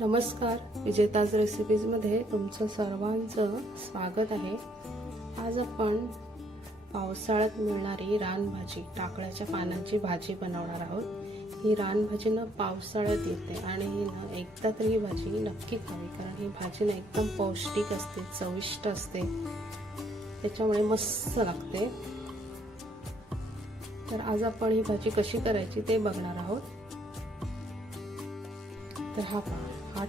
नमस्कार, विजेताज रेसिपीजमध्ये तुमचं सर्वांचं स्वागत आहे। आज आपण पावसाळ्यात मिळणारी रानभाजी टाकळ्याच्या पानांची भाजी बनवणार आहोत। ही रानभाजी ना पावसाळ्यात येते आणि ना एकदा तरी ही भाजी नक्की खावी, कारण ही भाजी ना एकदम पौष्टिक असते, चविष्ट असते, त्याच्यामुळे मस्त लागते। तर आज आपण ही भाजी कशी करायची ते बघणार आहोत। तर हा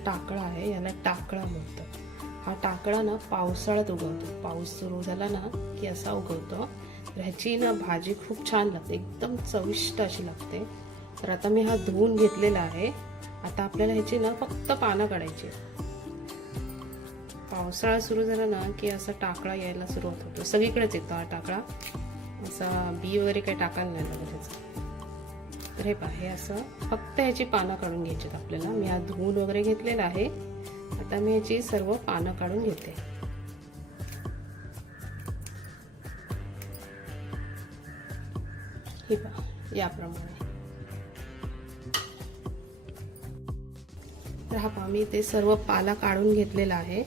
टाकळा आहे, याला टाकळा म्हणतात। हा टाकळा ना पावसाळ्यात उगवतो, पाऊस सुरू झाला ना की असा उगवतो। तर ह्याची ना भाजी खूप छान लागते, एकदम चविष्ट अशी लागते। तर आता मी हा धुवून घेतलेला आहे। आता आपल्याला ह्याची ना फक्त पानं काढायची। पावसाळा सुरू झाला ना की असा टाकळा यायला सुरुवात होतो, सगळीकडेच येतो हा टाकळा, असा बी वगैरे काही टाकायला नाही लागत ह्याचं। तर हे पहा, हे असं फक्त ह्याची पानं काढून घ्यायची आपल्याला। मी हा धुवून वगैरे घेतलेला आहे। आता मी ह्याची सर्व पानं काढून घेते। हे पहा, याप्रमाणे। तर हा पहा, मी ते सर्व पाला काढून घेतलेला आहे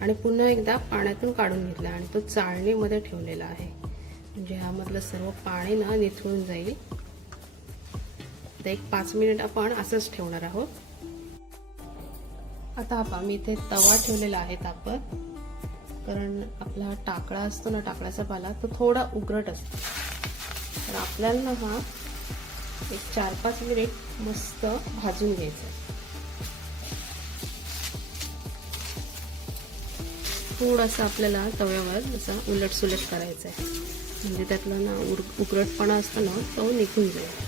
आणि पुन्हा एकदा पाण्यातून काढून घेतला आणि तो चाळणीमध्ये ठेवलेला आहे, म्हणजे ह्यामधलं सर्व पाणी ना निथळून जाईल। तर एक 5 मिनिट आपण असंच ठेवणार आहोत। आता हा मी इथे तवा ठेवलेला आहे तापत, कारण आपला हा टाकळा असतो ना, टाकळ्याचा पाला तो थोडा उघरट असतो। तर आपल्याला ना हा एक 4-5 मिनिट मस्त भाजून घ्यायचा। थोडासा आपल्याला तव्यावर असा उलटसुलट करायचा आहे, म्हणजे त्यातला ना उघरटपणा असतो ना तो निघून जाईल।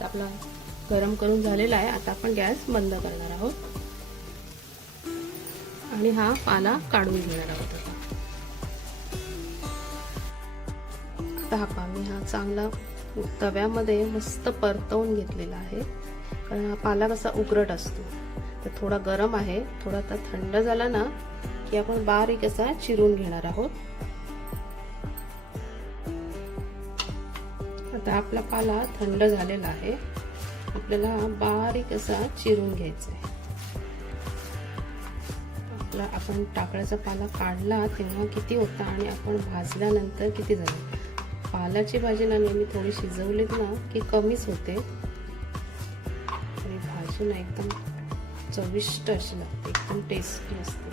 आपला गरम करून झालेला आहे। आता आपण गॅस बंद करणार आहोत आणि हा पाला काढून घेणार आहोत। आता हा पाला हा चांगला तव्यामध्ये मस्त परतवून घेतलेला आहे, कारण हा पाला कसा उघरट असतो। तर थोडा गरम आहे, थोडा आता थंड झाला ना की आपण बारीक असा चिरून घेणार आहोत। आता आपला पाला थंड झालेला आहे, आपल्याला बारीक असा चिरून घ्यायचा आहे। आपला आपण टाकळ्याचा पाला काढला तेव्हा किती होता आणि आपण भाजल्यानंतर किती झाला। पालाची भाजी ना नेहमी थोडी शिजवलीत ना की कमीच होते, आणि भाजी ना एकदम चविष्ट अशी लागते, एकदम टेस्टी असते।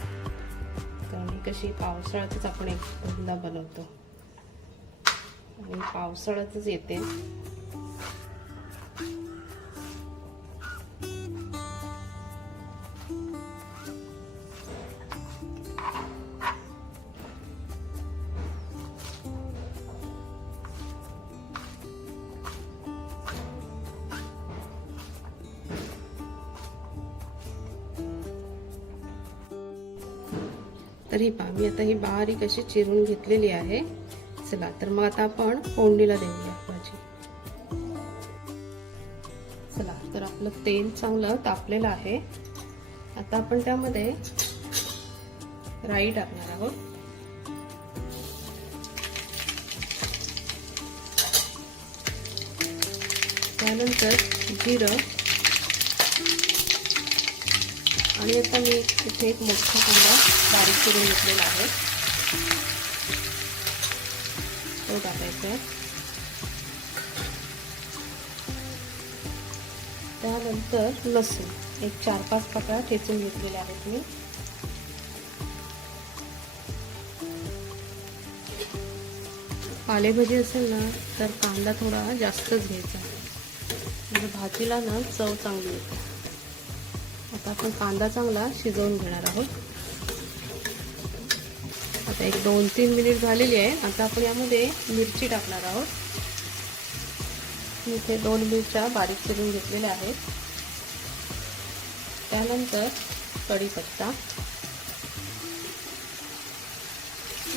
कारण ही कशी पावसाळ्यातच आपण एकदा बनवतो आणि पावसाळ्यातच येते। तर ही पहा, मी आता ही बारीक अशी चिरून घेतलेली आहे। चला तर मग आता आपण फोडणीला देऊया भाजी। चला तर आपलं तेल चांगलं तापलेलं आहे। आता आपण त्यामध्ये राई टाकणार आहोत, त्यानंतर जिरं, आणि आता मी इथे एक मोठा कांदा बारीक करून घेतलेला आहे, तो टाकायचा आहे। त्यानंतर लसूण एक 4-5 पाकळ्या ठेचून घेतलेल्या आहेत मी। पालेभाजी असेल ना तर कांदा थोडा जास्तच घ्यायचा, म्हणजे भाजीला ना चव चांगली येते। आता आपण कांदा चांगला शिजवून घेणार आहोत। आता एक 2-3 मिनिट झालेली आहे। आता आपण यामध्ये मिरची टाकणार आहोत। इथे 2 मिरच्या बारीक चिरून घेतलेल्या आहेत। त्यानंतर कढीपत्ता,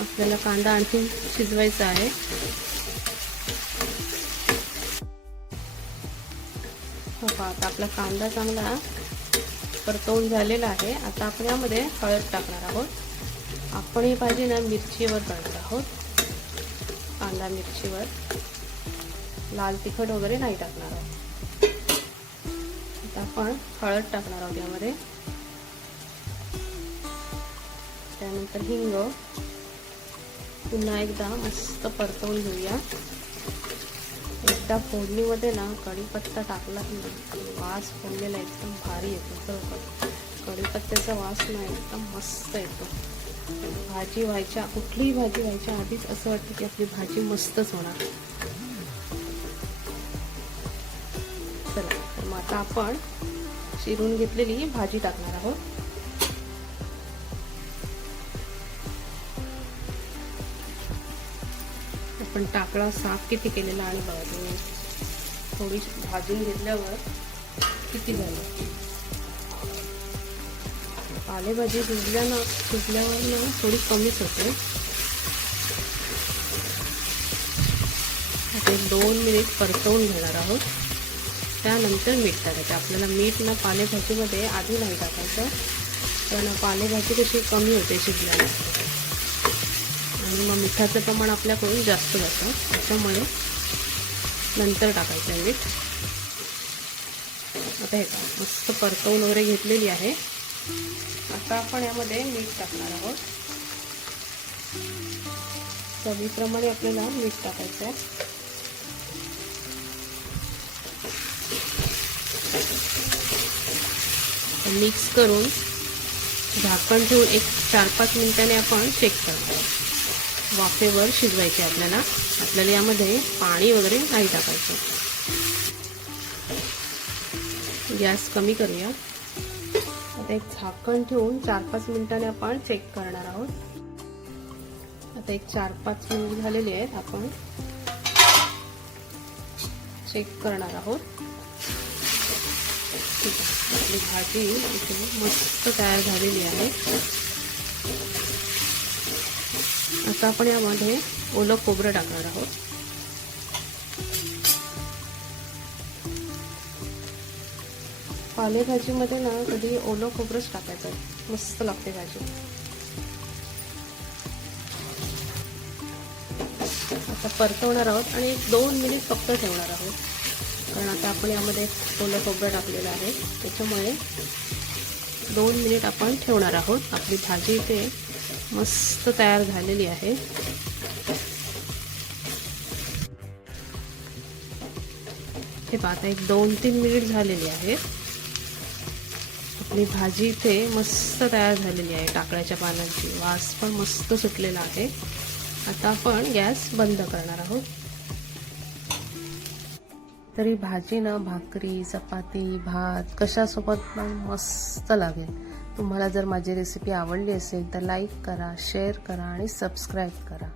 आपल्याला कांदा आणखी शिजवायचा आहे। आता आपला कांदा चांगला परतवून झालेलं आहे. आता आपण यामध्ये हळद टाकणार आहोत. आपण ही भाजी ना मिरचीवर करणार आहोत, कांदा मिरचीवर. लाल तिखट वगैरे नाही टाकणार आहोत. आता आपण हळद टाकणार आहोत यामध्ये. त्यानंतर हिंग. पुन्हा एकदा मस्त परतवून घेऊया. एकदा फोडणीमध्ये ना कढीपत्ता टाकला की वास फोडलेला एकदम भारी येतो. बरोबर, कढीपत्त्याचा वास ना एकदम मस्त येतो. भाजी व्हायच्या, कुठलीही भाजी व्हायच्या आधीच असं वाटतं की आपली भाजी मस्तच होणार. चला, तर मग आता आपण चिरून घेतलेली भाजी टाकणार आहोत. आपण टाकळा साफ किती केलेला आणि बघा तुम्ही थोडी भाजून घेतल्यावर किती झालं. पालेभाजी शिजल्यावर ना थोडी कमीच होते. आता 2 मिनिट परतवून घेणार आहोत. त्यानंतर मीठ टाकायचं. आपल्याला मीठ ना पालेभाजीमध्ये आधी नाही टाकायचं, कारण पालेभाजी कशी कमी होते शिजल्यानंतर आणि मग मिठाचं प्रमाण आपल्याकडून जास्त जातं. त्याच्यामुळे नंतर टाकायचं आहे मीठ. आता हे का मस्त परतवून वगैरे घेतलेली आहे. आता आपण यामध्ये मीठ टाकणार आहोत. चवीप्रमाणे आपल्याला मीठ टाकायचं आहे. मिक्स करून झाकण ठेवून एक 4-5 मिनिटांनी आपण चेक करणार आहोत. वाफेवर शिजवायचे आपल्याला यामध्ये पाणी वगैरे नाही टाकायचं. गॅस कमी करूया. आता एक झाकण ठेवून 4-5 मिनिटांनी आपण चेक करणार आहोत. आता एक 4-5 मिनिट झालेली आहेत. आपण चेक करणार आहोत. ठीक आहे, आपली भाजी इथे मस्त तयार झालेली आहे. आता आपण यामध्ये ओलं खोबरं टाकणार आहोत. पालेभाजीमध्ये ना कधी ओलं खोबरंच टाकायचं, मस्त लागते भाजी. आता परतवणार आहोत आणि 2 मिनिट फक्त ठेवणार आहोत, कारण आता आपण यामध्ये ओलं खोबरं टाकलेलं आहे. त्याच्यामुळे 2 मिनिट आपण ठेवणार आहोत. आपली भाजी इथे मस्त तयार झालेली आहे. हे पहा, आता एक 2-3 मिनिट झालेली आहे. आपली भाजी इथे मस्त तयार झालेली आहे. टाकळ्याच्या पानांची वास पण मस्त सुटलेला आहे. आता आपण गॅस बंद करणार आहोत. तरी भाजी ना भाकरी, चपाती, भात कशासोबत पण मस्त लागेल. तुम्हाला जर माझी रेसिपी आवडली असेल तर लाईक करा, शेअर करा आणि सबस्क्राईब करा.